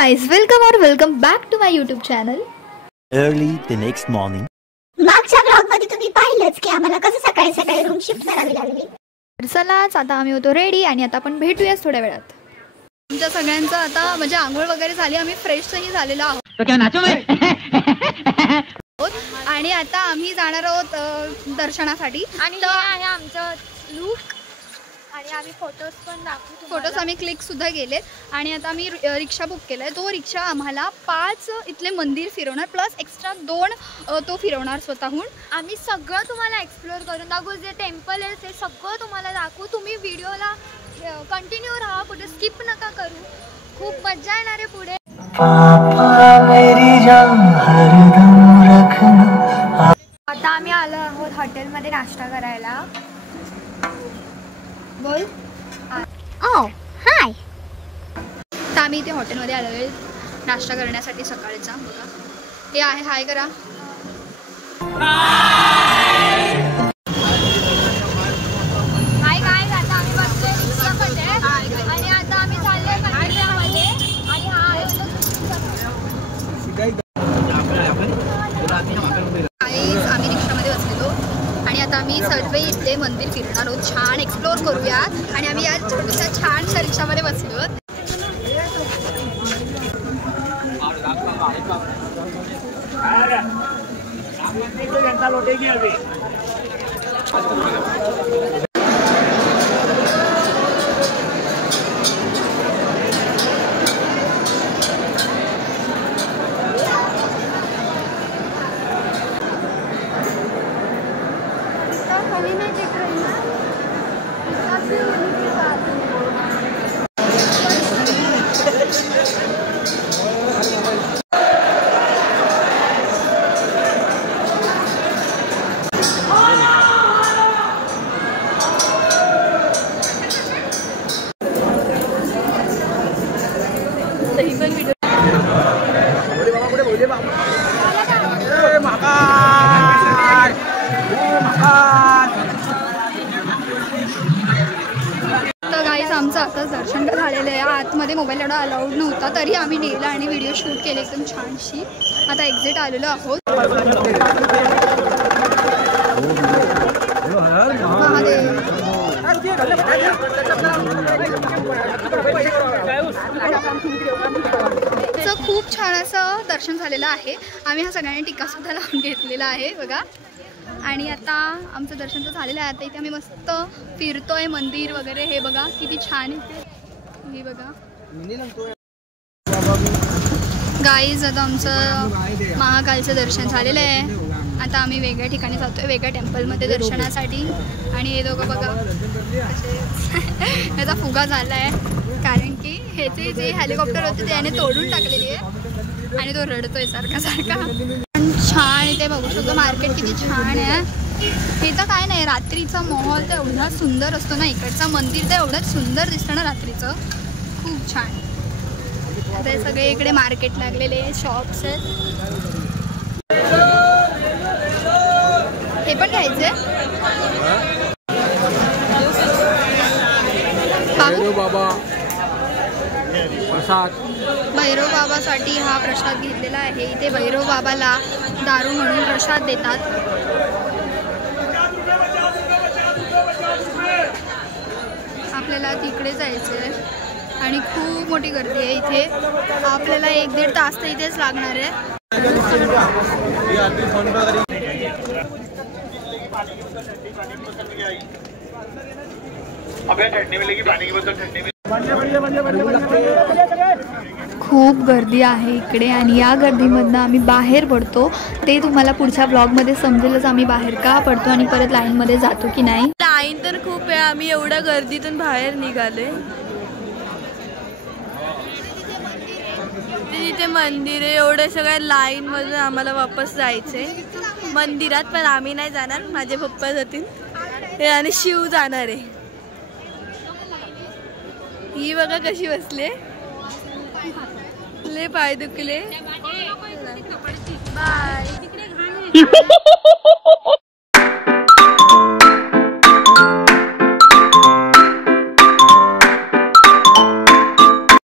guys, welcome back to my YouTube channel. Early the next morning. मागच्या blog मध्ये तुम्ही पाहिलंच की आम्हाला कसं सकाळी सकाळी रूम शिफ्ट करावी लागली. तर चलाच आता आम्ही होतो रेडी आणि आता आपण भेटूयाच थोड्या वेळात. आमच्या सगळ्यांचं आता म्हणजे आंघोळ वगैरे झाली, आम्ही फ्रेशही झालेलो आहोत. आणि आता आम्ही जाणार आहोत दर्शनासाठी. आणि हे आहे आमचं लुक आणि आम्ही फोटोज पण दाखवू. फोटोज आम्ही क्लिक सुद्धा केलेत. आणि आता आम्ही रिक्षा बुक केलाय. तो रिक्षा आम्हाला 5 इथले मंदिर फिरवणार प्लस एक्स्ट्रा 2 तो फिरवणार स्वतःहून. आम्ही सगळं तुम्हाला एक्सप्लोर करून दाखवू. जे टेम्पल आहे ते सगळं तुम्हाला दाखवू. तुम्ही व्हिडिओला कंटिन्यू राहा, कुठे स्किप नका करू. खूप मजा येणार आहे पुढे. आता आम्ही आलो आहोत हॉटेलमध्ये नाश्ता करायला. बोल. हाय. तर आम्ही इथे हॉटेलमध्ये आलो आहे नाश्ता करण्यासाठी सकाळचा. बघा हे आहे. हाय करा. हाय काय आता आम्ही बसलोय रिक्षामध्ये आणि आता आम्ही चाललोय मंदिरामध्ये. आणि हा आम्ही रिक्षामध्ये बसलेलो आणि आता आम्ही सर्व इथले मंदिर फिरणार आहोत. छान एक्सप्लोर करूयात. आणि आम्ही या छानशा रिक्षामध्ये बसलो आहोत. तर गाईस आमचं आता दर्शन झालेलं आहे. आतमध्ये मोबाईल एवढा अलाउड नव्हता तरी आम्ही नेला आणि व्हिडिओ शूट केले एकदम छानशी. आता एक्झिट आलेलो आहोत. खूप छान असं दर्शन झालेलं आहे. आम्ही हा सगळ्यांनी टिक्का सुद्धा लावून घेतलेला आहे बघा. आणि आता आमचं दर्शन तर झालेलं आहे. आता इथे आम्ही मस्त फिरतोय मंदिर वगैरे. हे बघा किती छान इथे. हे बघा गाईज आता आमचं महाकालचं दर्शन झालेलं आहे. आता आम्ही वेगळ्या ठिकाणी जातोय, वेगळ्या टेम्पलमध्ये दर्शनासाठी. आणि हे दोघं बघा याचा फुगा झाला आहे कारण की ह्याचे जे हेलिकॉप्टर होते त्याने तोडून टाकलेली आहे आणि तो रडतोय सारखा सारखा. छान इथे बघू शकतो. मार्केट किती छान आहे. हे तर काय नाही, रात्रीचा माहोल तर एवढा सुंदर असतो ना. इकडचा मंदिर तर एवढंच सुंदर दिसतं ना रात्रीचं. खूप छान. आता सगळे इकडे मार्केट लागलेले शॉप्स आहेत. हे पण घ्यायचे. भैरव बाबासाठी हा प्रसाद घेतलेला आहे. इथे भैरव बाबाला दारू म्हणून प्रसाद देतात. आपल्याला तिकडे जायचं आहे आणि खूप मोठी गर्दी आहे इथे. आपल्याला 1-1.5 तास तर इथेच लागणार आहे. खूप गर्दी आहे इकडे आणि या गर्दीमधनं आम्ही बाहेर पडतो ते तुम्हाला पुढच्या ब्लॉगमध्ये समजेलच. आम्ही बाहेर का पडतो आणि परत लाईनमध्ये जातो की नाही. लाईन तर खूप आहे. आम्ही एवढ्या गर्दीतून बाहेर निघाले. तिथे मंदिर आहे. एवढ्या सगळ्या लाईन मधून आम्हाला वापस जायचंय मंदिरात. पण आम्ही नाही जाणार, माझे पप्पा जातील आणि शिव जाणार आहे. ही बघा कशी बसले, ले पाय दुखले. बाय.